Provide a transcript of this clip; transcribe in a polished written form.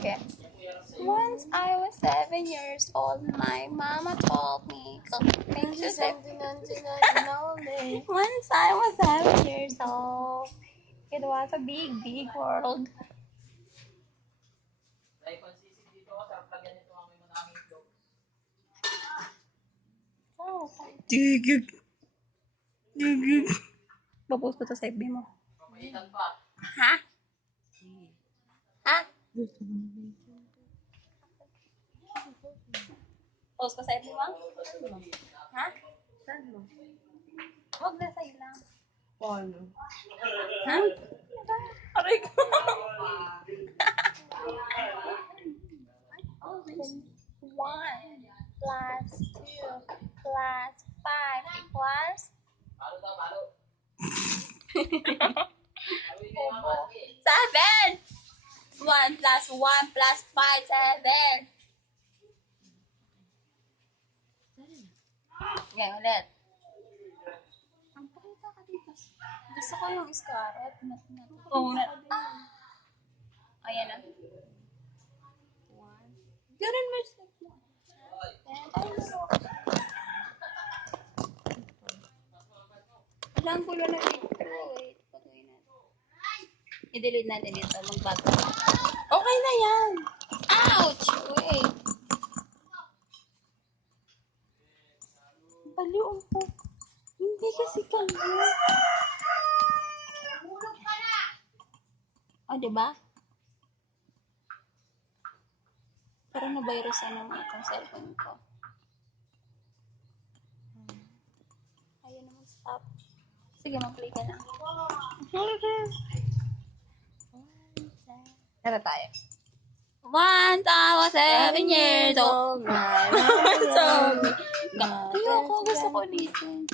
Okay. Once I was 7 years old, my mama told me coming to the... Once I was 7 years old, it was a big, big world. Oh, digig. Digig. Babuhos ko to sa FB mo. Ha? Ha? Post ko sa FB mo? Ha? Saan mo? Huwag na sa'yo lang. Paano? Ha? Aray ko. 1 plus 2 plus 5 equals 7. 1 plus 1 plus 5, 7. Ngayon ulit. Ang pakita ka dito. Gusto ko yung scarlet. Ayan na. 1. Ganun mo siya. Alam ko lang na dito. Wait. Patuloy natin. I-delete natin ito. Magbago. Okay na yan. Ouch! Wait. Baliw po. Hindi kasi kami. O, diba? Parang na-virusan ng itong cellphone ko. Ayun naman, stop. Sige, mag-play ka lang. Tara tayo. Once I was 7 years old. Ayoko, gusto ko ulitin.